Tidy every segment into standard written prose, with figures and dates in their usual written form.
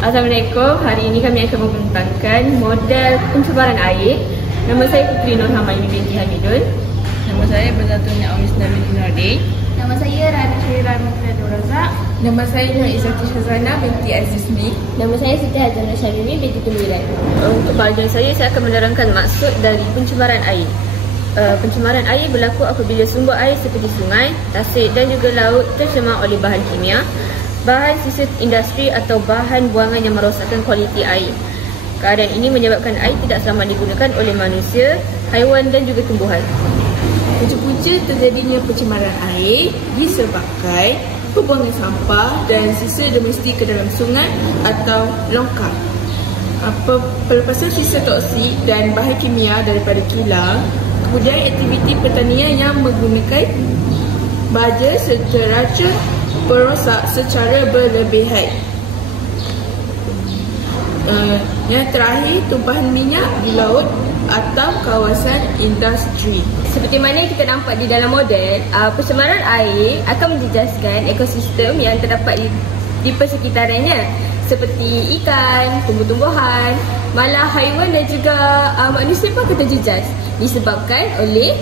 Assalamualaikum, hari ini kami akan membentangkan model pencemaran air. Nama saya Putri Nur Hamaimi binti Hamidun. Nama saya Berzatunya Amisna binti Nordin. Nama saya Rana Syirah binti Abdul Razak. Nama saya Nur Izzati Shazana binti Azizmi. Nama saya Siti Hazana Syamimi binti Tumiran. Untuk bahagian saya akan menerangkan maksud dari pencemaran air. Pencemaran air berlaku apabila sumber air seperti sungai, tasik dan juga laut tercemar oleh bahan kimia, bahan sisa industri atau bahan buangan yang merosakkan kualiti air. Keadaan ini menyebabkan air tidak selamat digunakan oleh manusia, haiwan dan juga tumbuhan. Punca-punca terjadinya pencemaran air disebabkan pembuangan sampah dan sisa domestik ke dalam sungai atau longkang. Pelepasan sisa toksik dan bahan kimia daripada kilang, kemudian aktiviti pertanian yang menggunakan baja serta racun perosak secara berlebihan. Yang terakhir, tumpahan minyak di laut atau kawasan industri. Seperti mana kita nampak di dalam model, pencemaran air akan menjejaskan ekosistem yang terdapat di persekitarannya, seperti ikan, tumbuh-tumbuhan, malah haiwan dan juga manusia pun akan terjejas disebabkan oleh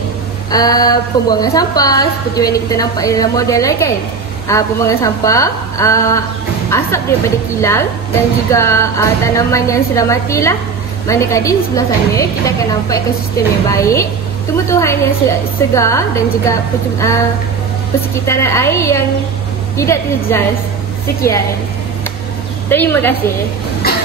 pembuangan sampah seperti yang kita nampak di dalam model lah kan. Pembuangan sampah, asap daripada kilang dan juga tanaman yang sudah matilah. Manakala di sebelah sana kita akan nampak ekosistem yang baik, tumbuh-tumbuhan yang segar dan juga persekitaran air yang tidak terjejas. Sekian. Terima kasih.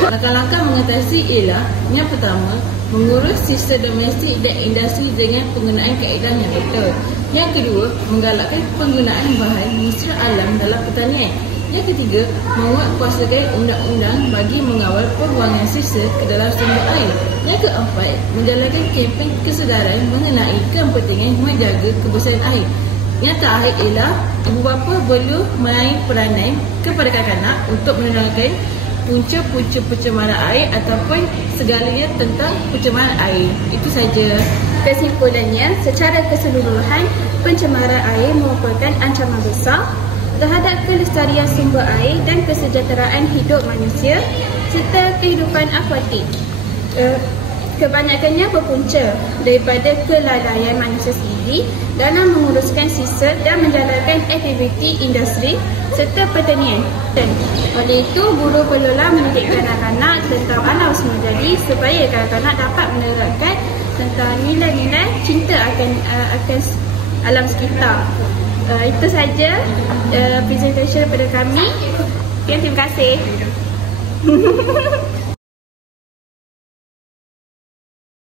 Langkah-langkah mengatasi ialah: yang pertama, mengurus sisa domestik dan industri dengan penggunaan kaedah yang betul. Yang kedua, menggalakkan penggunaan bahan mineral alam dalam pertanian. Yang ketiga, menguatkuasakan undang-undang bagi mengawal pembuangan sisa ke dalam sumber air. Yang keempat, menjalankan kempen kesedaran mengenai kepentingan menjaga kebersihan air. Yang terakhir ialah ibu bapa perlu main peranan kepada kanak-kanak untuk menerangkan punca-punca pencemaran air ataupun segalanya tentang pencemaran air. Itu saja. Kesimpulannya, secara keseluruhan, pencemaran air merupakan ancaman besar terhadap kelestarian sumber air dan kesejahteraan hidup manusia serta kehidupan akuatik. Kebanyakannya berpunca daripada kelalaian manusia sendiri dalam menguruskan sisa dan menjalankan aktiviti industri serta pertanian. Dan oleh itu, guru perlulah mendidikkan anak-anak tentang alam semula jadi supaya kanak-kanak dapat menerapkan tentang nilai-nilai cinta akan alam sekitar. Itu saja presentation daripada kami. Terima kasih.